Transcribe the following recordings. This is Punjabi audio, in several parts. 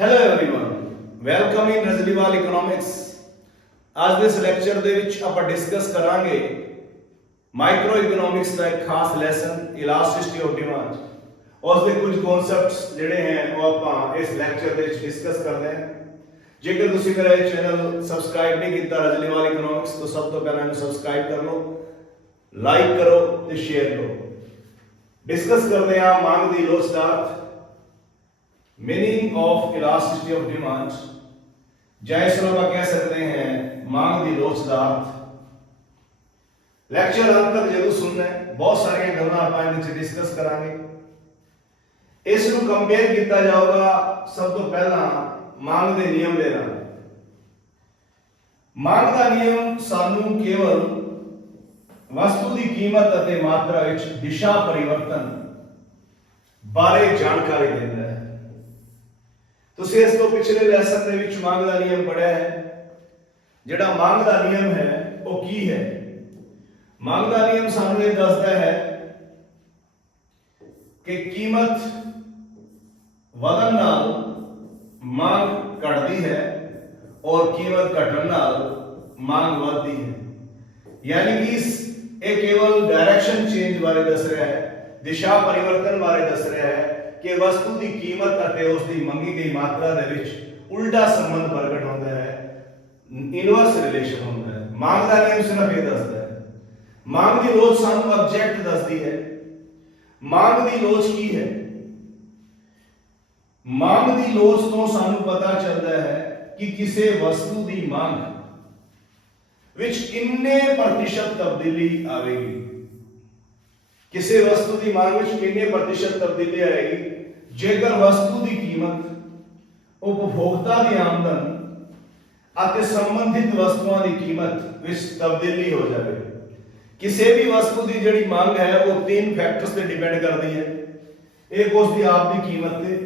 hello everyone welcome in Razliwal economics ਅੱਜ ਦੇ ਇਸ ਲੈਕਚਰ ਦੇ ਵਿੱਚ ਆਪਾਂ ਡਿਸਕਸ ਕਰਾਂਗੇ ਮਾਈਕਰੋ ਇਕਨੋਮਿਕਸ ਦਾ ਇੱਕ ਖਾਸ ਲੈਸਨ ਇਲਾਸਟਿਸਿਟੀ ਆਫ ਡਿਮਾਂਡ ਉਸ ਦੇ ਕੁਝ ਕਨਸੈਪਟਸ ਜਿਹੜੇ ਹੈ ਉਹ ਆਪਾਂ ਇਸ ਲੈਕਚਰ ਦੇ ਵਿੱਚ ਡਿਸਕਸ ਕਰਦੇ ਹਾਂ ਜੇਕਰ ਤੁਸੀਂ ਮੇਰਾ ਇਹ ਚੈਨਲ ਸਬਸਕ੍ਰਾਈਬ ਨਹੀਂ ਕੀਤਾ ਰਜ਼ਲੀਵਾਲ ਇਕਨੋਮਿਕਸ ਤਾਂ ਸਭ ਤੋਂ ਪਹਿਲਾਂ ਇਹਨੂੰ ਸਬਸਕ੍ਰਾਈਬ ਕਰ ਲਓ ਲਾਈਕ ਕਰੋ ਤੇ ਸ਼ੇਅਰ ਕਰੋ ਡਿਸਕਸ ਕਰਦੇ ਹਾਂ ਮੰਗ ਦੀ ਲੋ start meaning of elasticity of demand ਜਾਂ ਇਸ ਨੂੰ ਆਪਾਂ ਕਹਿ ਸਕਦੇ ਹਾਂ ਮੰਗ ਦੀ ਲੋਚਦਾਰ ਲੈਕਚਰ ਅੰਤ ਤੱਕ ਜ਼ਰੂਰ ਸੁਣਨਾ ਹੈ ਬਹੁਤ ਸਾਰੀਆਂ ਗੱਲਾਂ ਆਪਾਂ ਇਹਦੇ ਵਿੱਚ ਡਿਸਕਸ ਕਰਾਂਗੇ ਇਸ ਨੂੰ ਕੰਪੇਅਰ ਕੀਤਾ ਜਾਊਗਾ ਸਭ ਤੋਂ ਪਹਿਲਾਂ ਮੰਗ ਦੇ ਨਿਯਮ ਦੇ ਨਾਲ ਮੰਗ ਦਾ ਨਿਯਮ ਸਾਨੂੰ ਕੇਵਲ ਵਸਤੂ ਦੀ ਕੀਮਤ ਅਤੇ ਮਾਤਰਾ ਵਿੱਚ ਦਿਸ਼ਾ ਪਰਿਵਰਤਨ ਬਾਰੇ ਜਾਣਕਾਰੀ ਦਿੰਦਾ ਹੈ ਤੁਸੀਂ ਇਸ ਤੋਂ ਪਿਛਲੇ ਲੈਸਨ ਦੇ ਵਿੱਚ ਮੰਗ ਦਾ ਨਿਯਮ ਪੜਿਆ ਹੈ। ਜਿਹੜਾ ਮੰਗ ਦਾ ਨਿਯਮ ਹੈ, ਉਹ ਕੀ ਹੈ? ਮੰਗ ਦਾ ਨਿਯਮ ਸਾਨੂੰ ਇਹ ਦੱਸਦਾ ਹੈ ਕਿ ਕੀਮਤ ਵਧਣ ਨਾਲ ਮੰਗ ਘਟਦੀ ਹੈ ਔਰ ਕੀਮਤ ਘਟਣ ਨਾਲ ਮੰਗ ਵਧਦੀ ਹੈ। ਯਾਨੀ ਕਿ ਇਸ ਇਹ ਕੇਵਲ ਡਾਇਰੈਕਸ਼ਨ ਚੇਂਜ ਬਾਰੇ ਦੱਸ ਰਿਹਾ ਹੈ, ਦਿਸ਼ਾ ਪਰਿਵਰਤਨ ਬਾਰੇ ਦੱਸ ਰਿਹਾ ਹੈ। ਕਿ ਵਸਤੂ ਦੀ ਕੀਮਤ ਅਤੇ ਉਸ ਦੀ ਮੰਗੀ ਗਈ ਮਾਤਰਾ ਦੇ ਵਿੱਚ ਉਲਟਾ ਸੰਬੰਧ ਪ੍ਰਗਟ ਹੁੰਦਾ ਹੈ। ਇਨਵਰਸ ਰਿਲੇਸ਼ਨ ਹੁੰਦਾ ਹੈ। ਮੰਗ ਦਾ ਨਿਯਮ ਸਿਰਫ ਇਹ ਦੱਸਦਾ ਹੈ? ਮੰਗ ਦੀ ਲੋਚ ਸਾਨੂੰ ਆਬਜੈਕਟ ਦੱਸਦੀ ਹੈ। ਮੰਗ ਦੀ ਲੋਚ ਕੀ ਹੈ? ਮੰਗ ਦੀ ਲੋਚ ਤੋਂ ਸਾਨੂੰ ਪਤਾ ਚੱਲਦਾ ਹੈ ਕਿ ਕਿਸੇ ਵਸਤੂ ਦੀ ਮੰਗ ਵਿੱਚ ਕਿੰਨੇ ਪ੍ਰਤੀਸ਼ਤ ਤਬਦੀਲੀ ਆਵੇਗੀ। ਕਿਸੇ ਵਸਤੂ ਦੀ ਮੰਗ ਵਿੱਚ ਕਿੰਨੇ ਪ੍ਰਤੀਸ਼ਤ ਤਬਦੀਲੀ ਆਏਗੀ ਜੇਕਰ ਵਸਤੂ ਦੀ ਕੀਮਤ ਉਪਭੋਗਤਾ ਦੀ ਆਮਦਨ ਅਤੇ ਸੰਬੰਧਿਤ ਵਸਤੂਆਂ ਦੀ ਕੀਮਤ ਵਿੱਚ ਤਬਦੀਲੀ ਹੋ ਜਾਵੇ, ਕਿਸੇ ਵੀ ਵਸਤੂ ਦੀ ਜਿਹੜੀ ਮੰਗ ਹੈ, ਉਹ ਤਿੰਨ ਫੈਕਟਰਸ ਤੇ ਡਿਪੈਂਡ ਕਰਦੀ ਹੈ। ਇੱਕ ਉਸ ਦੀ ਆਪ ਦੀ ਕੀਮਤ ਤੇ,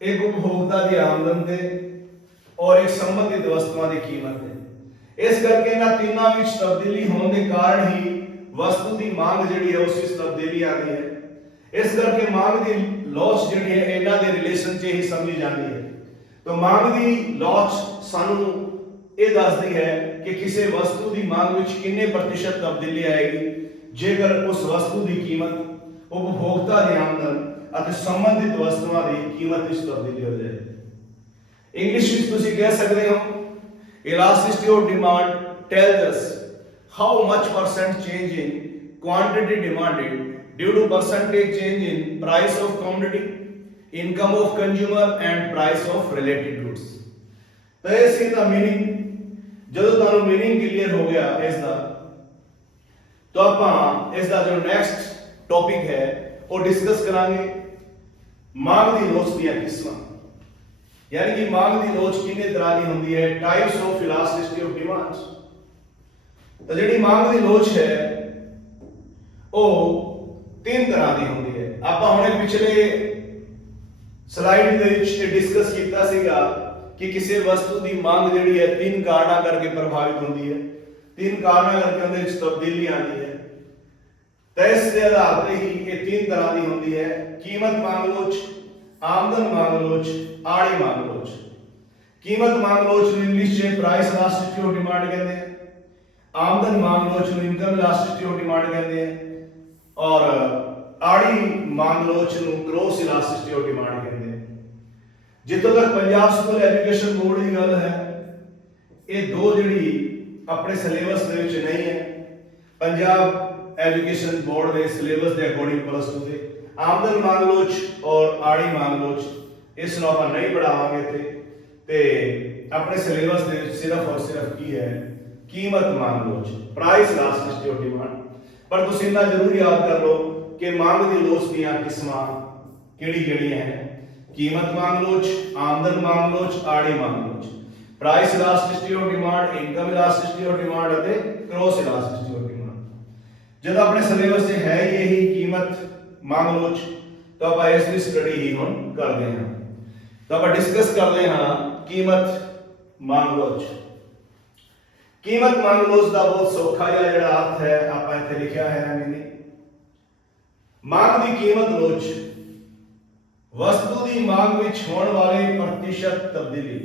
ਇੱਕ ਉਪਭੋਗਤਾ ਦੀ ਆਮਦਨ ਤੇ ਔਰ ਇੱਕ ਸੰਬੰਧਿਤ ਵਸਤੂਆਂ ਦੀ ਕੀਮਤ ਤੇ। ਇਸ ਕਰਕੇ ਇਹਨਾਂ ਤਿੰਨਾਂ ਵਿੱਚ ਤਬਦੀਲੀ ਹੋਣ ਦੇ ਕਾਰਨ ਹੀ ਵਸਤੂ ਦੀ ਮੰਗ ਜਿਹੜੀ ਹੈ, ਉਸ ਵਿੱਚ ਤਬਦੀਲੀ ਆਉਂਦੀ ਹੈ। ਇਸ ਕਰਕੇ ਮੰਗ ਦੀ ਲੋਸ ਜਿਹੜੀ ਹੈ, ਇਹਨਾਂ ਦੇ ਰਿਲੇਸ਼ਨ 'ਚ ਹੀ ਸਮਝੀ ਜਾਂਦੀ ਹੈ। ਤਾਂ ਮੰਗ ਦੀ ਲੋਸ ਸਾਨੂੰ ਇਹ ਦੱਸਦੀ ਹੈ ਕਿ ਕਿਸੇ ਵਸਤੂ ਦੀ ਮੰਗ ਵਿੱਚ ਕਿੰਨੇ ਪ੍ਰਤੀਸ਼ਤ ਤਬਦੀਲੀ ਆਏਗੀ, ਜੇਕਰ ਉਸ ਵਸਤੂ ਦੀ ਕੀਮਤ ਉਪਭੋਗਤਾ ਦੀ ਆਮਦਨ ਅਤੇ ਸੰਬੰਧਿਤ ਵਸਤੂਆਂ ਦੀ ਕੀਮਤ ਵਿੱਚ ਤਬਦੀਲੀ ਹੋ ਜਾਏ। ਇੰਗਲਿਸ਼ ਵਿੱਚ ਤੁਸੀਂ ਕਹਿ ਸਕਦੇ ਹੋ, elasticity of demand tells us how much percent change in quantity demanded due to percentage change in price of commodity, income of consumer and price of related goods. ਤਾਂ ਇਹ ਸੀ ਦਾ ਮੀਨਿੰਗ ਜਦੋਂ ਤੁਹਾਨੂੰ ਮੀਨਿੰਗ ਕਲੀਅਰ ਹੋ ਗਿਆ ਇਸ ਦਾ ਤਾਂ ਆਪਾਂ ਇਸ ਦਾ ਜੋ ਨੈਕਸਟ ਟੌਪਿਕ ਹੈ ਉਹ ਡਿਸਕਸ ਕਰਾਂਗੇ ਮੰਗ ਦੀ ਲੋਚ ਦੀਆਂ ਕਿਸਮਾਂ ਯਾਨੀ ਕਿ ਮੰਗ ਦੀ ਲੋਚ ਕਿੰਨੇ ਤਰ੍ਹਾਂ ਦੀ ਹੁੰਦੀ ਹੈ types of elasticity of demand ਤਾਂ ਜਿਹੜੀ ਮੰਗ ਦੀ ਲੋਚ ਹੈ, ਉਹ ਤਿੰਨ ਤਰ੍ਹਾਂ ਦੀ ਹੁੰਦੀ ਹੈ। ਆਪਾਂ ਹੁਣੇ ਪਿਛਲੇ ਸਲਾਈਡ ਦੇ ਵਿੱਚ ਡਿਸਕਸ ਕੀਤਾ ਸੀਗਾ ਕਿ ਕਿਸੇ ਵਸਤੂ ਦੀ ਮੰਗ ਜਿਹੜੀ ਹੈ, ਤਿੰਨ ਕਾਰਨਾਂ ਕਰਕੇ ਪ੍ਰਭਾਵਿਤ ਹੁੰਦੀ ਹੈ। ਤਿੰਨ ਕਾਰਨਾਂ ਕਰਕੇ ਉਹਦੇ ਵਿੱਚ ਤਬਦੀਲੀ ਆਉਂਦੀ ਹੈ। ਤਾਂ ਇਸ ਦੇ ਆਧਾਰ ਤੇ ਹੀ ਇਹ ਤਿੰਨ ਤਰ੍ਹਾਂ ਦੀ ਹੁੰਦੀ ਹੈ। ਕੀਮਤ ਮੰਗ ਲੋਚ, ਆਮਦਨ ਮੰਗ ਲੋਚ, ਆੜੀ ਮੰਗ ਲੋਚ। ਕੀਮਤ ਮੰਗ ਲੋਚ ਨੂੰ ਇੰਗਲਿਸ਼ 'ਚ ਪ੍ਰਾਈਸ ਇਲਾਸਟਿਸਿਟੀ ਡਿਮਾਂਡ ਕਹਿੰਦੇ ਆ। ਆਮਦਨ ਮੰਗ ਲੋਚ ਨੂੰ ਇਨਕਮ ਇਲਾਸਟਿਸਿਟੀ ਆਫ ਡਿਮਾਂਡ ਕਹਿੰਦੇ ਆ। ਔਰ ਆੜੀ ਮੰਗ ਲੋਚ ਨੂੰ ਗ੍ਰੋਸ ਇਲਾਸਟਿਸਿਟੀ ਆਫ ਡਿਮਾਂਡ ਕਹਿੰਦੇ ਆ। ਜਿੱਥੋਂ ਤੱਕ ਪੰਜਾਬ ਸਕੂਲ ਐਜੂਕੇਸ਼ਨ ਬੋਰਡ ਦੀ ਗੱਲ ਹੈ, ਇਹ ਦੋ ਜਿਹੜੀ ਆਪਣੇ ਸਿਲੇਬਸ ਦੇ ਵਿੱਚ ਨਹੀਂ ਹੈ। ਪੰਜਾਬ ਐਜੂਕੇਸ਼ਨ ਬੋਰਡ ਦੇ ਸਿਲੇਬਸ ਦੇ ਅਕੋਰਡਿੰਗ ਪਲੱਸ 2 ਦੇ। ਆਮਦਨ ਮੰਗ ਲੋਚ ਔਰ ਆੜੀ ਮੰਗ ਲੋਚ ਇਸ ਨੂੰ ਆਪਾਂ ਨਹੀਂ ਪੜਾਵਾਂਗੇ ਇੱਥੇ। ਤੇ ਆਪਣੇ ਸਿਲੇਬਸ ਦੇ ਵਿੱਚ ਸਿਰਫ ਔਰ ਸਿਰਫ ਕੀ ਹੈ? ਕੀਮਤ ਮੰਗ ਲੋਚ ਪ੍ਰਾਈਸ ਇਲਾਸਟਿਸਿਟੀ ਆਫ ਡਿਮਾਂਡ ਪਰ ਤੁਸੀਂ ਇਹਨਾਂ ਜ਼ਰੂਰ ਯਾਦ ਕਰ ਲਓ ਕਿ ਮੰਗ ਦੀ ਲੋਚ ਦੀਆਂ ਕਿਸਮਾਂ ਕਿਹੜੀ ਕਿਹੜੀਆਂ ਹੈ ਕੀਮਤ ਮੰਗ ਲੋਚ ਆਮਦਨ ਮੰਗ ਲੋਚ ਆੜੀ ਮੰਗ ਲੋਚ price elasticity of demand income elasticity of demand ਅਤੇ ਕ੍ਰੋਸ ਇਲਾਸਟਿਸਿਟੀ ਆਫ ਡਿਮਾਂਡ ਜਦ ਆਪਣੇ ਸਿਲੇਬਸ 'ਚ ਹੈ ਹੀ ਇਹੀ ਕੀਮਤ ਮੰਗ ਲੋਚ ਤਾਂ ਆਪਾਂ ਇਸ ਦੀ ਸਟੱਡੀ ਹੀ ਹੁਣ ਕਰਦੇ ਹਾਂ। ਤਾਂ ਆਪਾਂ ਡਿਸਕਸ ਕਰਦੇ ਹਾਂ ਕੀਮਤ ਮੰਗ ਲੋਚ ਕੀਮਤ ਮੰਗ ਲੋਚ ਦਾ ਬਹੁਤ ਸੌਖਾ ਜਿਹਾ ਜਿਹੜਾ ਅਰਥ ਹੈ, ਆਪਾਂ ਇੱਥੇ ਲਿਖਿਆ ਹੈ ਮੈਨੇ ਮੰਗ ਦੀ ਕੀਮਤ ਲੋਚ ਵਸਤੂ ਦੀ ਮੰਗ ਵਿੱਚ ਹੋਣ ਵਾਲੀ ਪ੍ਰਤੀਸ਼ਤ ਤਬਦੀਲੀ।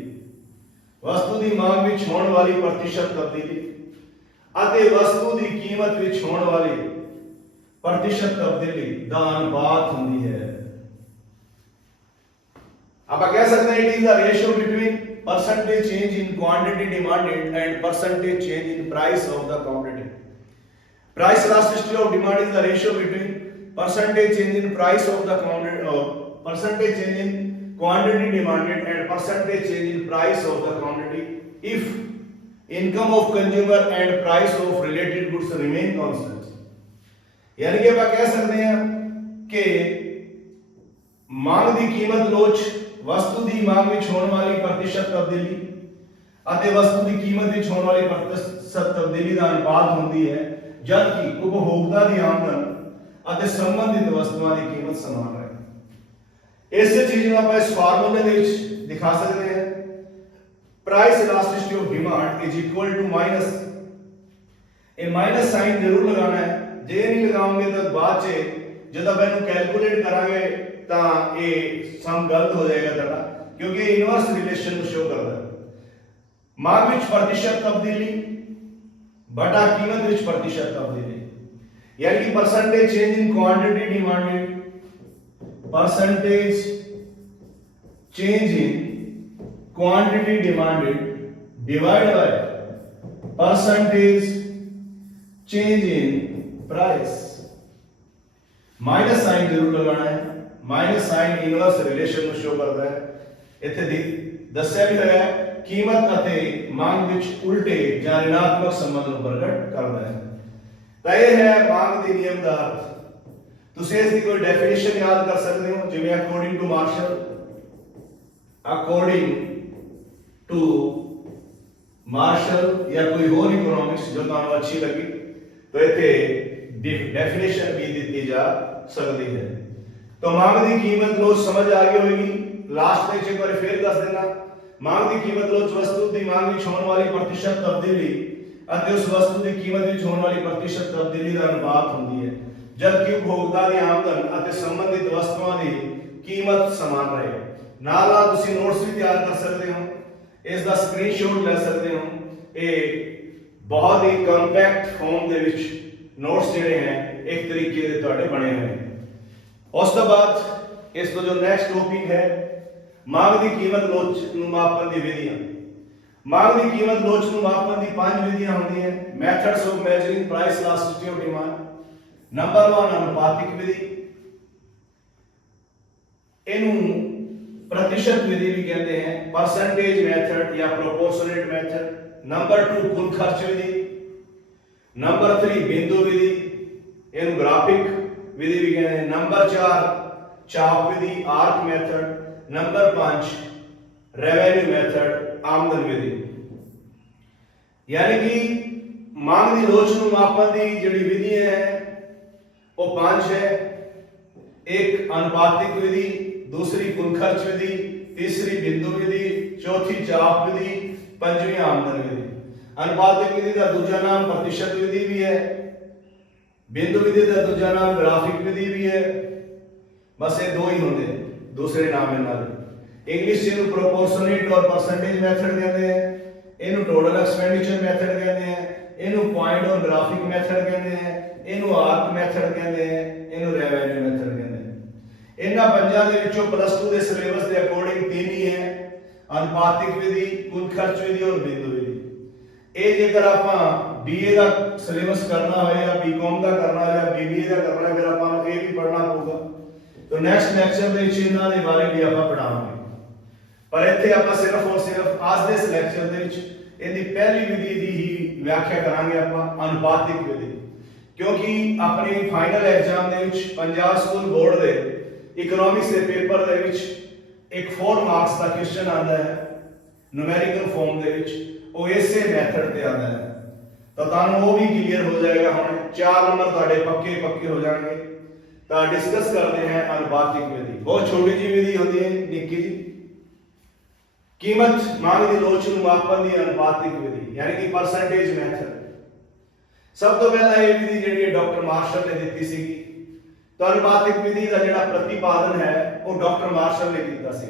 ਵਸਤੂ ਦੀ ਮੰਗ ਵਿੱਚ ਹੋਣ ਵਾਲੀ ਪ੍ਰਤੀਸ਼ਤ ਤਬਦੀਲੀ। ਅਤੇ ਵਸਤੂ ਦੀ ਕੀਮਤ ਵਿੱਚ ਹੋਣ ਵਾਲੀ ਪ੍ਰਤੀਸ਼ਤ ਤਬਦੀਲੀ ਦਾ ਅਨੁਪਾਤ ਹੁੰਦੀ ਹੈ। ਆਪਾਂ ਕਹਿ ਸਕਦੇ ਹਾਂ it is the ratio between percentage change in quantity demanded and percentage change in price of the commodity. Price elasticity of demand is the ratio between percentage change in price of the commodity, uh, percentage change in quantity demanded and percentage change in price of the commodity if income of consumer and price of related goods remain constant. यानी कि आप कह सकते हैं कि ਮੰਗ ਦੀ ਕੀਮਤ ਲੋਚ, ਵਸਤੂ ਦੀ ਮੰਗ ਵਿੱਚ ਹੋਣ ਵਾਲੀ ਪ੍ਰਤੀਸ਼ਤ ਤਬਦੀਲੀ ਅਤੇ ਵਸਤੂ ਦੀ ਕੀਮਤ ਵਿੱਚ ਹੋਣ ਵਾਲੀ ਪ੍ਰਤੀਸ਼ਤ ਤਬਦੀਲੀ ਦਾ ਅਨੁਪਾਤ ਹੁੰਦੀ ਹੈ ਜਦ ਉਪਭੋਗਤਾ ਦੀ ਆਮਦਨ ਅਤੇ ਸੰਬੰਧਿਤ ਵਸਤੂਆਂ ਦੀ ਕੀਮਤ ਸਮਾਨ ਰਹੇ ਇਸੇ ਚੀਜ਼ ਨੂੰ ਆਪਾਂ ਇਸ ਫਾਰਮੂਲੇ ਦੇ ਵਿੱਚ ਦਿਖਾ ਸਕਦੇ ਹਾਂ। Price elasticity of demand is equal to minus ਇਹ ਮਾਈਨਸ ਸਾਈਨ ਜ਼ਰੂਰ ਲਗਾਉਣਾ ਹੈ। ਜੇ ਨਹੀਂ ਲਗਾਉਂਗੇ ਤਾਂ ਬਾਅਦ 'ਚ ਜਦੋਂ ਆਪਾਂ ਇਹਨੂੰ ਕੈਲਕੂਲੇਟ ਕਰਾਂਗੇ ਤਾਂ ਇਹ ਸਮ ਗਲਤ ਹੋ ਜਾਏਗਾ ਤੁਹਾਡਾ, ਕਿਉਂਕਿ ਇਹ ਇਨਵਰਸ ਰਿਲੇਸ਼ਨ ਨੂੰ ਸ਼ੋ ਕਰਦਾ ਹੈ। ਮੰਗ ਵਿੱਚ ਪ੍ਰਤੀਸ਼ਤ ਤਬਦੀਲੀ, ਬਟਾ ਕੀਮਤ ਵਿੱਚ ਪ੍ਰਤੀਸ਼ਤ ਤਬਦੀਲੀ। ਯਾਨੀ ਕਿ percentage change in quantity demanded percentage change in quantity demanded divided by percentage change in price minus sign ਜ਼ਰੂਰ ਲਗਾਉਣਾ ਹੈ ਮਾਈਨਸ ਸਾਈਨ ਇਨਵਰਸ ਰਿਲੇਸ਼ਨ ਨੂੰ ਸ਼ੋ ਕਰਦਾ ਹੈ। ਇੱਥੇ ਦੀ ਦੱਸਿਆ ਵੀ ਹੋਇਆ ਹੈ, ਕੀਮਤ ਅਤੇ ਮੰਗ ਵਿੱਚ ਉਲਟੇ ਜਾਂ ਰਿਣਾਤਮਕ ਸੰਬੰਧ ਨੂੰ ਪ੍ਰਗਟ ਕਰਦਾ ਹੈ। ਤਾਂ ਇਹ ਹੈ ਮੰਗ ਦੇ ਨਿਯਮ ਦਾ ਅਰਥ। ਤੁਸੀਂ ਇਸ ਦੀ ਕੋਈ ਡੈਫੀਨੇਸ਼ਨ ਯਾਦ ਕਰ ਸਕਦੇ ਹੋ, ਜਿਵੇਂ according to Marshall according to Marshall ਜਾਂ ਕੋਈ ਹੋਰ ਇਕਨੋਮਿਕਸ ਜੋ ਤੁਹਾਨੂੰ ਅੱਛੀ ਲੱਗੀ, ਤਾਂ ਇੱਥੇ ਡੈਫੀਨੇਸ਼ਨ ਵੀ ਦਿੱਤੀ ਜਾ ਸਕਦੀ ਹੈ। ਤਾਂ ਮੰਗ ਦੀ ਕੀਮਤ ਲੋਚ ਸਮਝ ਆ ਗਈ ਹੋਵੇਗੀ ਲਾਸਟ ਵਿੱਚ ਇੱਕ ਵਾਰ ਫੇਰ ਦੱਸ ਦੇਣਾ ਮੰਗ ਦੀ ਕੀਮਤ ਲੋਚ ਵਸਤੂ ਦੀ ਮੰਗ ਵਿੱਚ ਹੋਣ ਵਾਲੀ ਪ੍ਰਤੀਸ਼ਤ ਤਬਦੀਲੀ ਅਤੇ ਉਸ ਵਸਤੂ ਦੀ ਕੀਮਤ ਵਿੱਚ ਹੋਣ ਵਾਲੀ ਪ੍ਰਤੀਸ਼ਤ ਤਬਦੀਲੀ ਦਾ ਅਨੁਪਾਤ ਹੁੰਦੀ ਹੈ ਜਦ ਉਪਭੋਗਤਾ ਦੀ ਆਮਦਨ ਅਤੇ ਸੰਬੰਧਿਤ ਵਸਤੂਆਂ ਦੀ ਕੀਮਤ ਸਮਾਨ ਰਹੇ। ਨਾਲ ਨਾਲ ਤੁਸੀਂ ਨੋਟਸ ਵੀ ਤਿਆਰ ਕਰ ਸਕਦੇ ਹੋ। ਇਸ ਦਾ ਸਕਰੀਨਸ਼ਾਟ ਲੈ ਸਕਦੇ ਹੋ। ਇਹ ਬਹੁਤ ਹੀ ਕੰਪੈਕਟ ਫਾਰਮ ਦੇ ਵਿੱਚ ਨੋਟਸ ਜਿਹੜੇ ਹੈ, ਇੱਕ ਤਰੀਕੇ ਦੇ ਤੁਹਾਡੇ ਬਣੇ ਹੋਏ ਨੇ। ਉਸ ਤੋਂ ਬਾਅਦ ਇਸ ਤੋਂ ਜੋ ਨੈਕਸਟ ਟੌਪਿਕ ਹੈ ਮੰਗ ਦੀ ਕੀਮਤ ਲੋਚ ਨੂੰ ਮਾਪਣ ਦੀ ਵਿਧੀਆਂ। ਮੰਗ ਦੀ ਕੀਮਤ ਲੋਚ ਨੂੰ ਮਾਪਣ ਦੀ ਪੰਜ ਵਿਧੀਆਂ ਹੁੰਦੀਆਂ methods of measuring price elasticity of demand number 1 ਅਨੁਪਾਤਿਕ ਵਿਧੀ, ਇਹਨੂੰ ਪ੍ਰਤੀਸ਼ਤ ਵਿਧੀ ਵੀ ਕਹਿੰਦੇ ਹੈ ਪਰਸੈਂਟੇਜ ਮੈਥਡ ਜਾਂ ਪ੍ਰੋਪੋਰਸ਼ਨੇਟ ਮੈਥਡ ਨੰਬਰ 2 ਕੁੱਲ ਖਰਚ ਵਿਧੀ ਨੰਬਰ 3 ਬਿੰਦੂ ਵਿਧੀ, ਇਹਨੂੰ ਗ੍ਰਾਫਿਕ ਵਿਧੀ ਵੀ ਕਹਿੰਦੇ ਨੇ ਨੰਬਰ 4 ਚਾਪ ਵਿਧੀ arc method number 5 revenue method ਆਮਦਨ ਵਿਧੀ। ਯਾਨੀ ਕਿ ਮੰਗ ਦੀ ਲੋਚ ਨੂੰ ਮਾਪਣ ਦੀ ਜਿਹੜੀ ਵਿਧੀ ਹੈ, ਉਹ ਪੰਜ ਹੈ। ਇੱਕ ਅਨੁਪਾਤਿਕ ਵਿਧੀ, ਦੂਸਰੀ ਕੁੱਲ ਖਰਚ ਵਿਧੀ, ਤੀਸਰੀ ਬਿੰਦੂ ਵਿਧੀ, ਚੌਥੀ ਚਾਪ ਵਿਧੀ, ਪੰਜਵੀਂ ਆਮਦਨ ਵਿਧੀ। ਅਨੁਪਾਤਿਕ ਵਿਧੀ ਦਾ ਦੂਜਾ ਨਾਮ ਪ੍ਰਤੀਸ਼ਤ ਵਿਧੀ ਵੀ ਹੈ। ਬਿੰਦੂ ਵਿਧੀ ਦਾ ਦੂਜਾ ਨਾਮ ਗ੍ਰਾਫਿਕ ਵਿਧੀ ਵੀ ਹੈ। ਬਸ ਇਹ ਦੋ ਹੀ ਹੁੰਦੇ ਨੇ, ਦੂਸਰੇ ਨਾਮ ਇਹਨਾਂ ਦੇ। ਇੰਗਲਿਸ਼ 'ਚ ਇਹਨੂੰ ਪ੍ਰੋਪੋਰਸ਼ਨੇਟ ਔਰ ਪਰਸੈਂਟੇਜ ਮੈਥਡ ਕਹਿੰਦੇ ਆ। ਇਹਨੂੰ ਟੋਟਲ ਐਕਸਪੈਂਡੀਚਰ ਮੈਥਡ ਕਹਿੰਦੇ ਆ। ਇਹਨੂੰ ਪੁਆਇੰਟ ਔਰ ਗ੍ਰਾਫਿਕ ਮੈਥਡ ਕਹਿੰਦੇ ਆ। ਇਹਨੂੰ ਆਰਕ ਮੈਥਡ ਕਹਿੰਦੇ ਆ। ਇਹਨੂੰ ਰੈਵਨਿਊ ਮੈਥਡ ਕਹਿੰਦੇ ਆ। ਇਹਨਾਂ ਪੰਜਾਂ ਦੇ ਵਿੱਚੋਂ ਪਲੱਸ 2 ਦੇ ਸਿਲੇਬਸ ਦੇ ਅਕੋਰਡਿੰਗ ਤਿੰਨ ਹੀ ਹੈ। ਅਨੁਪਾਤਿਕ ਵਿਧੀ ਕੁੱਲ ਖਰਚ ਵਿਧੀ ਔਰ ਬਿੰਦੂ ਵਿਧੀ ਇਹ ਜੇਕਰ ਆਪਾਂ ਬੀਏ ਦਾ ਸਿਲੇਬਸ ਕਰਨਾ ਹੋਵੇ ਜਾਂ ਬੀਕਾਮ ਦਾ ਕਰਨਾ ਹੋਵੇ ਜਾਂ ਬੀਬੀਏ ਦਾ ਕਰਨਾ ਹੈ ਫਿਰ ਆਪਾਂ ਨੂੰ ਇਹ ਵੀ ਪੜ੍ਹਨਾ ਪਊਗਾ। ਤਾਂ ਨੈਕਸਟ ਲੈਕਚਰ ਦੇ ਵਿੱਚ ਇਹਨਾਂ ਦੇ ਬਾਰੇ ਵੀ ਆਪਾਂ ਪੜਾਵਾਂਗੇ ਪਰ ਇੱਥੇ ਆਪਾਂ ਸਿਰਫ ਔਰ ਸਿਰਫ ਅੱਜ ਦੇ ਇਸ ਲੈਕਚਰ ਦੇ ਵਿੱਚ ਇਹਦੀ ਪਹਿਲੀ ਵਿਧੀ ਦੀ ਹੀ ਵਿਆਖਿਆ ਕਰਾਂਗੇ ਆਪਾਂ, ਅਨੁਪਾਤਿਕ ਵਿਧੀ। ਕਿਉਂਕਿ ਆਪਣੇ ਫਾਈਨਲ ਐਗਜ਼ਾਮ ਦੇ ਵਿੱਚ ਪੰਜਾਬ ਸਕੂਲ ਬੋਰਡ ਦੇ ਇਕਨੋਮਿਕਸ ਦੇ ਪੇਪਰ ਦੇ ਵਿੱਚ ਇੱਕ 4 ਮਾਰਕਸ ਦਾ ਕੁਐਸਚਨ ਆਉਂਦਾ ਹੈ ਨੂਮੈਰੀਕਲ ਫਾਰਮ ਦੇ ਵਿੱਚ, ਉਹ ਇਸੇ ਮੈਥਡ ਤੇ ਆਉਂਦਾ ਹੈ। ਤਾਂ ਤੁਹਾਨੂੰ ਉਹ ਵੀ ਕਲੀਅਰ ਹੋ ਜਾਏਗਾ ਹੁਣ 4 ਨੰਬਰ ਤੁਹਾਡੇ ਪੱਕੇ ਪੱਕੇ ਹੋ ਜਾਣਗੇ। ਤਾਂ ਡਿਸਕਸ ਕਰਦੇ ਹਾਂ ਅਨੁਪਾਤਿਕ ਵਿਧੀ ਬਹੁਤ ਛੋਟੀ ਜੀ ਵਿਧੀ ਹੁੰਦੀ ਹੈ, ਨਿੱਕੀ ਜੀ ਕੀਮਤ, ਮੰਗ ਦੀ ਲੋਚ ਨੂੰ ਮਾਪਣ ਦੀ ਅਨੁਪਾਤਿਕ ਵਿਧੀ ਯਾਨੀ ਕਿ ਪਰਸੈਂਟੇਜ ਮੈਥਡ ਸਭ ਤੋਂ ਪਹਿਲਾਂ ਇਹ ਵਿਧੀ ਜਿਹੜੀ ਡਾਕਟਰ ਮਾਰਸ਼ਲ ਨੇ ਦਿੱਤੀ ਸੀਗੀ। ਤਾਂ ਅਨੁਪਾਤਿਕ ਵਿਧੀ ਦਾ ਜਿਹੜਾ ਪ੍ਰਤੀਪਾਦਨ ਹੈ, ਉਹ ਡਾਕਟਰ ਮਾਰਸ਼ਲ ਨੇ ਕੀਤਾ ਸੀ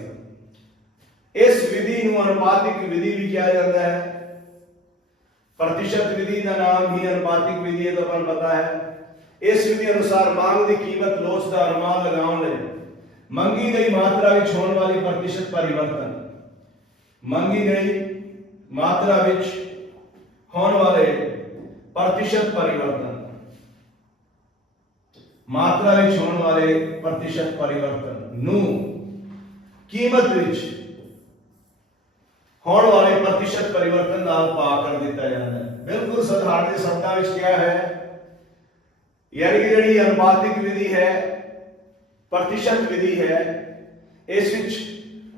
ਇਸ ਵਿਧੀ ਨੂੰ ਅਨੁਪਾਤਿਕ ਵਿਧੀ ਵੀ ਕਿਹਾ ਜਾਂਦਾ ਹੈ ਪ੍ਰਤੀਸ਼ਤ ਵਿਧੀ ਦਾ ਨਾਮ ਵੀ ਅਨੁਪਾਤਿਕ ਵਿਧੀ ਹੈ ਤਾਂ ਆਪਾਂ ਪਤਾ ਹੈ ਇਸ ਵਿਧੀ ਅਨੁਸਾਰ ਮੰਗ ਦੀ ਕੀਮਤ ਲੋਚ ਦਾ ਅਨੁਮਾਨ ਲਗਾਉਣ ਲਈ ਮੰਗੀ ਗਈ ਮਾਤਰਾ ਵਿੱਚ ਹੋਣ ਵਾਲੀ ਪ੍ਰਤੀਸ਼ਤ ਪਰਿਵਰਤਨ ਮੰਗੀ ਗਈ ਮਾਤਰਾ ਵਿੱਚ ਹੋਣ ਵਾਲੇ ਪ੍ਰਤੀਸ਼ਤ ਪਰਿਵਰਤਨ ਮਾਤਰਾ ਵਿੱਚ ਹੋਣ ਵਾਲੇ ਪ੍ਰਤੀਸ਼ਤ ਪਰਿਵਰਤਨ ਨੂੰ ਕੀਮਤ ਵਿੱਚ ਹੋਣ ਵਾਲੇ ਪ੍ਰਤੀਸ਼ਤ ਪਰਿਵਰਤਨ ਨਾਲ ਪਾ ਕਰ ਦਿੱਤਾ ਜਾਂਦਾ ਹੈ। ਬਿਲਕੁਲ ਸਧਾਰਨ ਦੇ ਸ਼ਬਦਾਂ ਵਿੱਚ ਕਿਹਾ ਹੈ। ਯਾਨੀ ਕਿ ਜਿਹੜੀ ਅਨੁਪਾਤਿਕ ਵਿਧੀ ਹੈ, ਪ੍ਰਤੀਸ਼ਤ ਵਿਧੀ ਹੈ, ਇਸ ਵਿੱਚ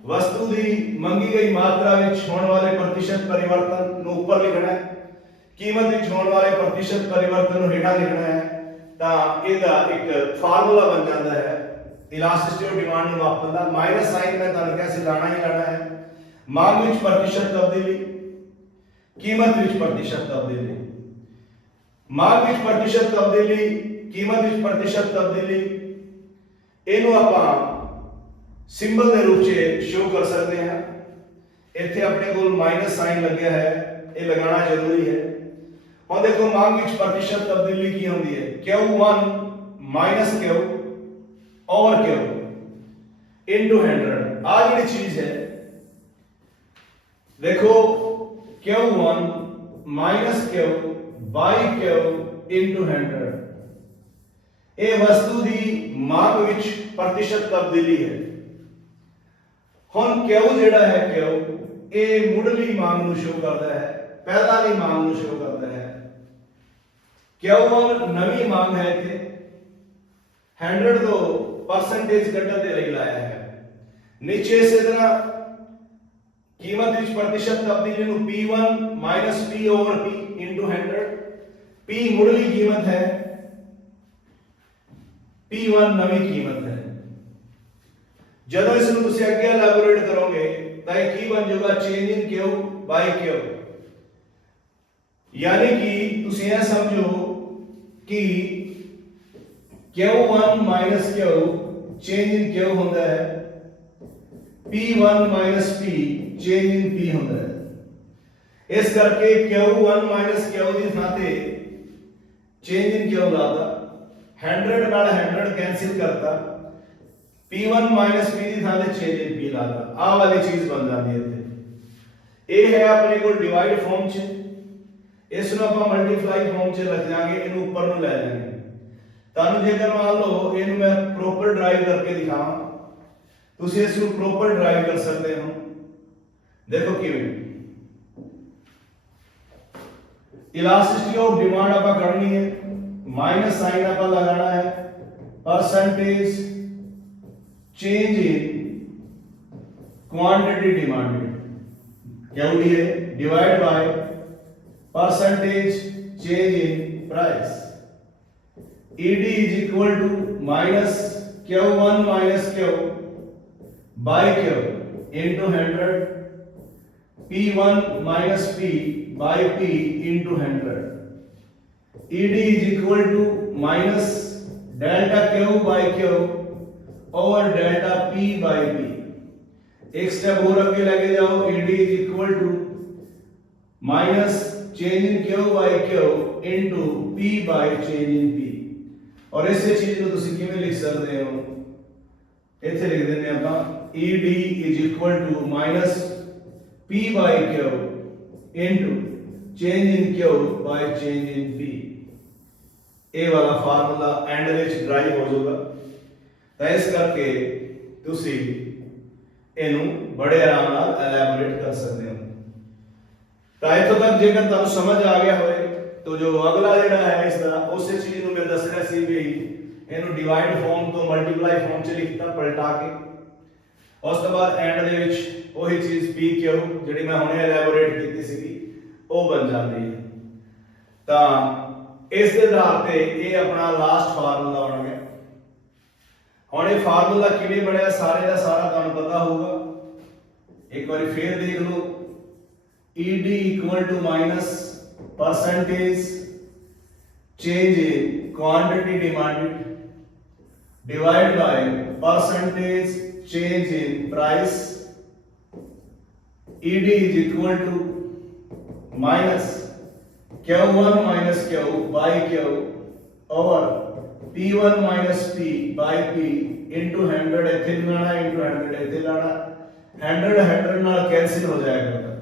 ਵਸਤੂ ਦੀ ਮੰਗੀ ਗਈ ਮਾਤਰਾ ਵਿੱਚ ਹੋਣ ਵਾਲੇ ਪ੍ਰਤੀਸ਼ਤ ਪਰਿਵਰਤਨ ਨੂੰ ਉੱਪਰ ਲਿਖਣਾ ਹੈ। ਕੀਮਤ ਵਿੱਚ ਹੋਣ ਵਾਲੇ ਪ੍ਰਤੀਸ਼ਤ ਪਰਿਵਰਤਨ ਨੂੰ ਹੇਠਾਂ ਲਿਖਣਾ ਹੈ। ਤਾਂ ਇਹਦਾ ਇੱਕ ਫਾਰਮੂਲਾ ਬਣ ਜਾਂਦਾ ਹੈ। ਇਲਾਸਟਿਸਿਟੀ ਡਿਮਾਂਡ ਨੂੰ ਮਾਪਣ ਦਾ। ਮਾਈਨਸ ਸਾਈਨ ਮੈਂ ਤੁਹਾਨੂੰ ਕਿਹਾ ਸੀ, ਲਾਣਾ ਹੀ ਲਾਣਾ ਹੈ। ਮੰਗ ਵਿੱਚ ਪ੍ਰਤੀਸ਼ਤ ਤਬਦੀਲੀ ਕੀਮਤ ਵਿੱਚ ਪ੍ਰਤੀਸ਼ਤ ਤਬਦੀਲੀ ਮੰਗ ਵਿੱਚ ਪ੍ਰਤੀਸ਼ਤ ਤਬਦੀਲੀ ਕੀਮਤ ਵਿੱਚ ਪ੍ਰਤੀਸ਼ਤ ਤਬਦੀਲੀ ਇਹਨੂੰ ਆਪਾਂ ਸਿੰਬਲ ਦੇ ਰੂਪ 'ਚ ਸ਼ੋ ਕਰ ਸਕਦੇ ਹਾਂ। ਇੱਥੇ ਆਪਣੇ ਕੋਲ ਮਾਈਨਸ ਸਾਈਨ ਲੱਗਿਆ ਹੈ, ਇਹ ਲਗਾਉਣਾ ਜ਼ਰੂਰੀ ਹੈ। ਹੁਣ ਦੇਖੋ ਮੰਗ ਵਿੱਚ ਪ੍ਰਤੀਸ਼ਤ ਤਬਦੀਲੀ ਕੀ ਹੁੰਦੀ ਹੈ? Q1 minus Q over Q into 100 ਆ ਜਿਹੜੀ ਚੀਜ਼ ਹੈ ਦੇਖੋ Q1 minus Q by Q into 100 ਇਹ ਵਸਤੂ ਦੀ ਮੰਗ ਵਿੱਚ ਪ੍ਰਤੀਸ਼ਤ ਤਬਦੀਲੀ ਹੈ। ਹੁਣ Q ਜਿਹੜਾ ਹੈ Q ਇਹ ਮੁੱਢਲੀ ਮੰਗ ਨੂੰ ਸ਼ੋ ਕਰਦਾ ਹੈ, ਪਹਿਲਾਂ ਦੀ ਮੰਗ ਨੂੰ ਸ਼ੋ ਕਰਦਾ ਹੈ। Q1 ਨਵੀਂ ਮੰਗ ਹੈ ਇੱਥੇ। 100 ਤੋਂ ਪਰਸੈਂਟੇਜ ਘਟਣ ਦੇ ਲਈ ਲਾਇਆ ਹੈ। ਨੀਚੇ ਇਸੇ ਤਰ੍ਹਾਂ ਕੀਮਤ ਵਿੱਚ ਪ੍ਰਤੀਸ਼ਤ ਤਬਦੀਲੀ ਨੂੰ P1 P over P into 100 P ਮੁੱਢਲੀ ਕੀਮਤ ਹੈ P1 ਨਵੀਂ ਕੀਮਤ ਹੈ ਜਦੋਂ ਇਸ ਨੂੰ ਤੁਸੀਂ ਅੱਗੇ ਐਲੈਬੋਰੇਟ ਕਰੋਗੇ ਤਾਂ ਇਹ ਕੀ ਬਣ ਜਾਊਗਾ change in Q by Q. ਯਾਨੀ ਕਿ ਤੁਸੀਂ ਇਹ ਸਮਝੋ ਕਿ Q1 Q change in Q ਹੁੰਦਾ ਹੈ P1 P ਚੇਂਜ ਇਨ P ਹੁੰਦਾ ਹੈ ਇਸ ਕਰਕੇ Q1 Q ਦੀ ਥਾਂ ਤੇ ਚੇਂਜ ਇਨ Q ਲਾਤਾ 100 ਨਾਲ 100 ਕੈਨਸਲ ਕਰਤਾ P1 P ਦੀ ਥਾਂ ਤੇ ਚੇਂਜ ਇਨ P ਲਾਤਾ ਆਹ ਵਾਲੀ ਚੀਜ਼ ਬਣ ਜਾਂਦੀ ਹੈ ਇੱਥੇ ਇਹ ਹੈ ਆਪਣੇ ਕੋਲ ਡਿਵਾਈਡ ਫਾਰਮ 'ਚ ਇਸ ਨੂੰ ਆਪਾਂ ਮਲਟੀਪਲਾਈ ਫਾਰਮ 'ਚ ਲਿਖ ਜਾਾਂਗੇ ਇਹਨੂੰ ਉੱਪਰ ਨੂੰ ਲੈ ਜਾਾਂਗੇ ਤੁਹਾਨੂੰ ਜੇਕਰ ਮੰਨ ਲਓ ਇਹਨੂੰ ਮੈਂ ਪ੍ਰੋਪਰ ਡਰਾਈਵ ਕਰਕੇ ਦਿਖਾਵਾਂ ਤੁਸੀਂ ਇਸ ਨੂੰ ਪ੍ਰੋਪਰ ਡਰਾਈਵ ਕਰ ਸਕਦੇ ਹੋ ਦੇਖੋ ਕਿਵੇਂ ਇਲਾਸਟਿਸਿਟੀ ਆਫ ਡਿਮਾਂਡ ਆਪਾਂ ਕਰਨੀ ਹੈ ਮਾਈਨਸ ਸਾਈਨ ਆਪਾਂ ਲਗਾਉਣਾ ਹੈ percentage change in quantity demanded ਕਿਉਂ ਹੈ divide by percentage change in price ed is equal to minus q1 minus q by q into 100 p1 minus p by p into 100 ed is equal to minus delta q by q over delta p by p एक स्टेप और आगे लेके जाओ ed is equal to minus change in q by q into p by change in p ਔਰ ਇਸੇ ਚੀਜ਼ ਨੂੰ ਤੁਸੀਂ ਕਿਵੇਂ ਲਿਖ ਸਕਦੇ ਹੋ ਇੱਥੇ ਲਿਖ ਦਿੰਦੇ ਆਪਾਂ ed is equal to minus p by q into change in q by change in p ਇਹ ਵਾਲਾ ਫਾਰਮੂਲਾ ਐਂਡ ਵਿੱਚ ਡਰਾਈਵ ਹੋ ਜਾਊਗਾ। ਤਾਂ ਇਸ ਕਰਕੇ ਤੁਸੀਂ ਇਹਨੂੰ ਬੜੇ ਆਰਾਮ ਨਾਲ ਐਲੈਬੋਰੇਟ ਕਰ ਸਕਦੇ ਹੋ। ਤਾਂ ਇੱਥੋਂ ਤੱਕ ਜੇਕਰ ਤੁਹਾਨੂੰ ਸਮਝ ਆ ਗਿਆ ਹੋਵੇ, ਤਾਂ ਜੋ ਅਗਲਾ ਜਿਹੜਾ ਹੈ ਇਸ ਦਾ ਉਸੇ ਚੀਜ਼ ਨੂੰ ਮੈਂ ਦੱਸ ਰਿਹਾ ਸੀ ਵੀ ਇਹਨੂੰ ਡਿਵਾਈਡ ਫਾਰਮ ਤੋਂ ਮਲਟੀਪਲਾਈ ਫਾਰਮ ਚ ਲਿਖਤਾ ਪਲਟਾ ਕੇ। ਉਸ ਤੋਂ ਬਾਅਦ ਐਂਡ ਦੇ ਵਿੱਚ ਉਹੀ ਚੀਜ਼ ਪੀ ਕਿਉ ਜਿਹੜੀ ਮੈਂ ਹੁਣੇ ਐਲੈਬੋਰੇਟ ਕੀਤੀ ਸੀਗੀ, ਉਹ ਬਣ ਜਾਂਦੀ ਹੈ। ਤਾਂ ਇਸ ਦੇ ਆਧਾਰ ਤੇ ਇਹ ਆਪਣਾ ਲਾਸਟ ਫਾਰਮੂਲਾ ਬਣ ਗਿਆ ਹੁਣ ਇਹ ਫਾਰਮੂਲਾ ਕਿਵੇਂ ਬਣਿਆ, ਸਾਰੇ ਦਾ ਸਾਰਾ ਤੁਹਾਨੂੰ ਪਤਾ ਹੋਊਗਾ। ਇੱਕ ਵਾਰੀ ਫੇਰ ਦੇਖ ਲਓ। ED equal to minus percentage change in quantity demanded divided by percentage change in price ED is equal to minus Q1 minus Q by Q over P1 minus P by P into 100 ਇੱਥੇ ਲਾਣਾ into 100 ਇੱਥੇ ਲਾਣਾ 100 100 ਨਾਲ ਕੈਨਸਲ ਹੋ ਜਾਏਗਾ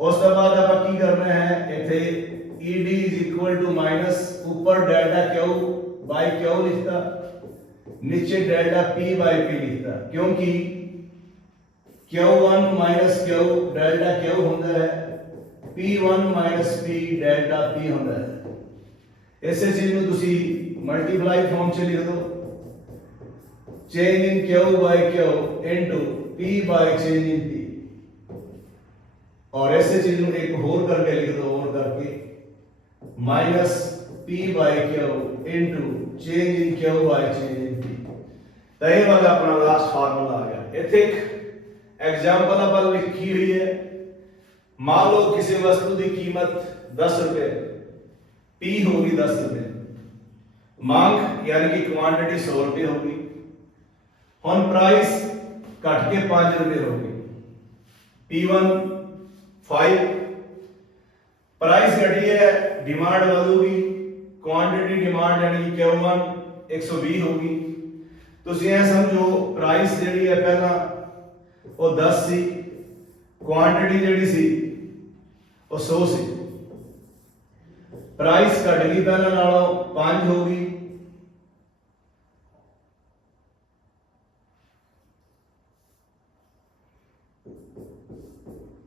ਉਸ ਤੋਂ ਬਾਅਦ ਆਪਾਂ ਕੀ ਕਰਨਾ ਹੈ ਇੱਥੇ ED is equal to minus ਉੱਪਰ ਡੈਲਟਾ Q by Q ਲਿਖਤਾ नीचे डेल्टा पी बाई पी लिखता क्योंकि Q one minus Q delta Q होंगे है। P one minus P delta P होंगे है। इस चीज़ में तुसी मल्टीप्लाई फॉर्म से लिख दो। Change in Q by Q into P by change in P और ऐसे चीज़ में एक होर करके लिख दो होर करके। Minus P by Q into change in Q by change ਤਾਂ ਇਹ ਵਾਲਾ ਆਪਣਾ ਲਾਸਟ ਫਾਰਮੂਲਾ ਆ ਗਿਆ। ਇੱਥੇ ਇੱਕ ਐਗਜ਼ਾਮਪਲ ਆਪਾਂ ਲਿਖੀ ਹੋਈ ਹੈ। ਮੰਨ ਲਓ ਕਿਸੇ ਵਸਤੂ ਦੀ ਕੀਮਤ 10 ਰੁਪਏ P ਹੋਗੀ 10 ਰੁਪਏ। ਮੰਗ ਯਾਨੀ ਕਿ ਕੁਆਂਟੀਟੀ 100 ਰੁਪਏ ਹੋਗੀ ਹੁਣ ਪ੍ਰਾਈਸ ਘਟ ਕੇ 5 ਰੁਪਏ ਹੋ ਗਈ। P1 5 ਪ੍ਰਾਈਸ ਘਟੀ ਹੈ ਡਿਮਾਂਡ ਵਧੂਗੀ। ਕੁਆਂਟੀਟੀ ਡਿਮਾਂਡ ਯਾਨੀ ਕਿ Q1 120 ਹੋਗੀ ਤੁਸੀਂ ਇਹ ਸਮਝੋ ਪ੍ਰਾਈਸ ਜਿਹੜੀ ਹੈ ਪਹਿਲਾਂ ਉਹ 10 ਸੀ ਕੁਆਂਟੀਟੀ ਜਿਹੜੀ ਸੀ ਉਹ 100 ਸੀ ਪ੍ਰਾਈਸ ਘਟ ਗਈ ਪਹਿਲਾਂ ਨਾਲੋਂ 5 ਹੋ ਗਈ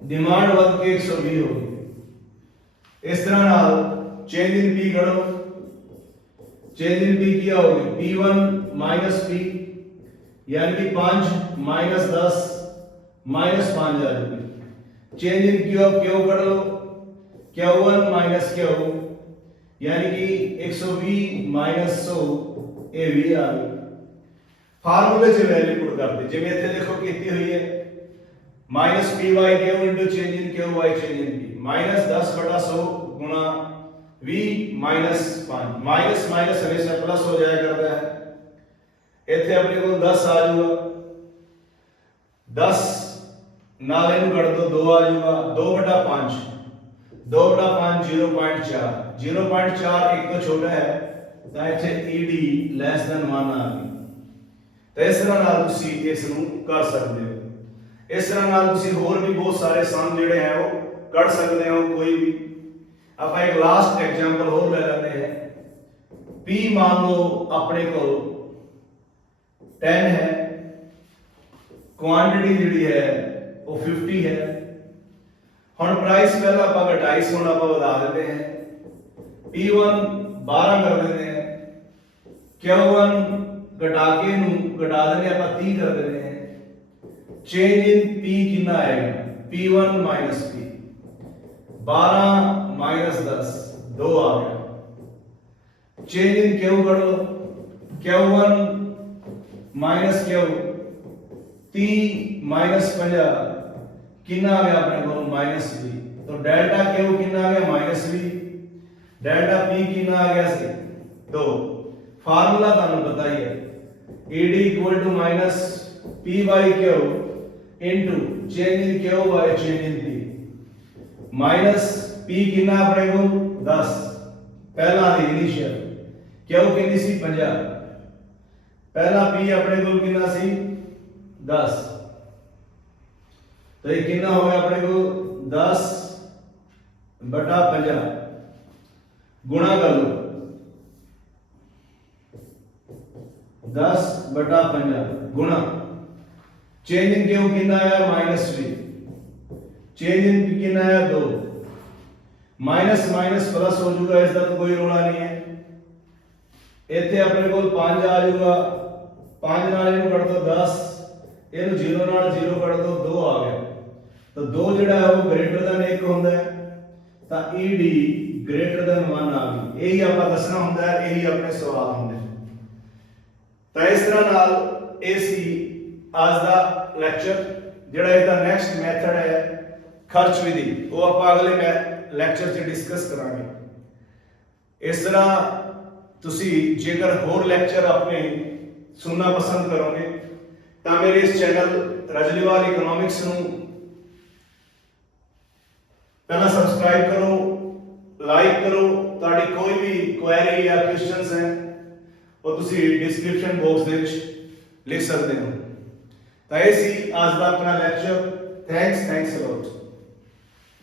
ਡਿਮਾਂਡ ਵੱਧ ਕੇ 120 ਹੋ ਗਈ ਇਸ ਤਰ੍ਹਾਂ ਨਾਲ ਚੇਂਜ ਇਨ ਪੀ ਕਰੋ चेंज इन पी किया होगा P1 माइनस बी यानी कि पाँच माइनस दस, माइनस पाँच हज़ार रुपये। Change in Q of Q कर लो। क्यू वन माइनस क्यू, यानी कि एक सौ बी माइनस सौ ए बी आ गई। फार्मूले से वैल्यू पुट कर दी। जिम्मे इतने देखो कितनी हुई है। Minus P by Q into change in Q by change in P minus दस बटा सौ गुणा वी माइनस पाँच। माइनस माइनस हमेशा प्लस हो जाया करता है। ਇੱਥੇ ਆਪਣੇ ਕੋਲ 10 ਆ ਜਾਊਗਾ। 10 ਨਾਲ ਇਹਨੂੰ ਕੱਢ ਦੋ 2 ਆ ਜਾਊਗਾ 2 ਬਟਾ 5 2 ਬਟਾ 5 0.4 0.4 ਇੱਕ ਤੋਂ ਛੋਟਾ ਹੈ, ਤਾਂ ਇੱਥੇ ED ਲੈਸ ਦੈਨ 1 ਆ ਗਈ। ਤਾਂ ਇਸ ਤਰ੍ਹਾਂ ਨਾਲ ਤੁਸੀਂ ਇਸ ਨੂੰ ਕਰ ਸਕਦੇ ਹੋ। ਇਸ ਤਰ੍ਹਾਂ ਨਾਲ ਤੁਸੀਂ ਹੋਰ ਵੀ ਬਹੁਤ ਸਾਰੇ ਸਮ ਜਿਹੜੇ ਹੈ ਉਹ ਕੱਢ ਸਕਦੇ ਹੋ ਕੋਈ ਵੀ। ਆਪਾਂ ਇੱਕ ਲਾਸਟ ਐਗਜ਼ਾਮਪਲ ਹੋਰ ਲੈ ਲੈਂਦੇ ਹਾਂ। P ਮੰਨ ਲਓ ਆਪਣੇ ਕੋਲ 10 है ਕੁਆਂਟੀਟੀ ਜਿਹੜੀ ਹੈ, ਉਹ 50 ਹੈ। ਹੁਣ ਪ੍ਰਾਈਸ ਪਹਿਲਾਂ ਆਪਾਂ 250 ਹੁਣ ਆਪਾਂ ਵਧਾ ਦਿੰਦੇ ਹਾਂ। P1 12 ਕਰ ਦਿੰਦੇ ਹਾਂ। Q1 ਘਟਾ ਕੇ ਇਹਨੂੰ ਘਟਾ ਦਿੰਦੇ ਆਪਾਂ 30 ਕਰ ਦਿੰਦੇ ਹਾਂ। ਚੇਂਜ ਇਨ P ਕਿੰਨਾ ਆਏਗਾ? P1 P 12 10 2 ਆ ਗਿਆ। ਚੇਂਜ ਇਨ Q ਕਰੋ। Q1 ਮਾਈਨਸ ਕਿਉ? 30 ਮਾਈਨਸ 50 ਕਿੰਨਾ ਆ ਗਿਆ ਆਪਣੇ ਕੋਲ? ਮਾਈਨਸ 20 ਤਾਂ ਡੈਲਟਾ ਕਿਉ ਕਿੰਨਾ ਆ ਗਿਆ? ਮਾਈਨਸ 20 ਡੈਲਟਾ ਪੀ ਕਿੰਨਾ ਆ ਗਿਆ ਸੀ? 2 ਫਾਰਮੂਲਾ ਤੁਹਾਨੂੰ ਪਤਾ ਹੀ ਹੈ। AD equal to minus P by Q into change in Q by change in P minus P ਕਿੰਨਾ ਆਪਣੇ ਕੋਲ? 10 ਪਹਿਲਾ ਦੀ ਇਨੀਸ਼ੀਅਲ Q ਕਿੰਨੀ ਸੀ? 50 ਪਹਿਲਾ P ਆਪਣੇ ਕੋਲ ਕਿੰਨਾ ਸੀ? 10 ਤਾਂ ਇਹ ਕਿੰਨਾ ਹੋ ਗਿਆ ਆਪਣੇ ਕੋਲ? 10 ਬਟਾ 50 ਗੁਣਾ ਕਰ ਲਓ। 10 ਬਟਾ 50 ਗੁਣਾ। ਚੇਂਜ ਇਨ ਕਿਉਂ ਕਿੰਨਾ ਆਇਆ? -3 ਚੇਂਜ ਇਨ P ਕਿੰਨਾ ਆਇਆ? 2 ਮਾਈਨਸ ਮਾਈਨਸ ਪਲੱਸ ਹੋ ਜਾਊਗਾ, ਇਸ ਦਾ ਤਾਂ ਕੋਈ ਰੋਲਾ ਨਹੀਂ ਹੈ। ਇੱਥੇ ਆਪਣੇ ਕੋਲ 5 ਆ ਜਾਊਗਾ। 5 ਨਾਲ ਇਹਨੂੰ ਕੱਢ ਦੋ 10 ਇਹਨੂੰ 0 ਨਾਲ 0 ਕੱਢ ਦੋ 2 ਆ ਗਿਆ। ਤਾਂ 2 ਜਿਹੜਾ ਹੈ ਉਹ ਗ੍ਰੇਟਰ ਦੈਨ 1 ਹੁੰਦਾ ਹੈ, ਤਾਂ ED ਗ੍ਰੇਟਰ ਦੈਨ 1 ਆ ਗਈ। ਇਹੀ ਆਪਾਂ ਦੱਸਣਾ ਹੁੰਦਾ ਹੈ, ਇਹੀ ਆਪਣੇ ਸਵਾਲ ਹੁੰਦੇ ਤਾਂ ਇਸ ਤਰ੍ਹਾਂ ਨਾਲ ਇਹ ਸੀ ਅੱਜ ਦਾ ਲੈਕਚਰ ਜਿਹੜਾ ਇਹਦਾ ਨੈਕਸਟ ਮੈਥਡ ਹੈ ਖਰਚ ਵਿਧੀ, ਉਹ ਆਪਾਂ ਅਗਲੇ ਮੈਂ ਲੈਕਚਰ 'ਚ ਡਿਸਕਸ ਕਰਾਂਗੇ। ਇਸ ਤਰ੍ਹਾਂ ਤੁਸੀਂ ਜੇਕਰ ਹੋਰ ਲੈਕਚਰ ਆਪਣੇ ਸੁਣਨਾ ਪਸੰਦ ਕਰੋਗੇ, ਤਾਂ ਮੇਰੇ ਇਸ ਚੈਨਲ ਰਜਨੀਵਾਲ ਇਕਨੋਮਿਕਸ ਨੂੰ ਪਹਿਲਾਂ ਸਬਸਕ੍ਰਾਈਬ ਕਰੋ ਲਾਈਕ ਕਰੋ, ਤੁਹਾਡੀ ਕੋਈ ਵੀ ਕੁਐਰੀ ਜਾਂ ਕੁਐਸਚਨਸ ਹੈ, ਉਹ ਤੁਸੀਂ ਡਿਸਕ੍ਰਿਪਸ਼ਨ ਬਾਕਸ ਦੇ ਵਿੱਚ ਲਿਖ ਸਕਦੇ ਹੋ। ਤਾਂ ਇਹ ਸੀ ਅੱਜ ਦਾ ਆਪਣਾ lecture thanks thanks a lot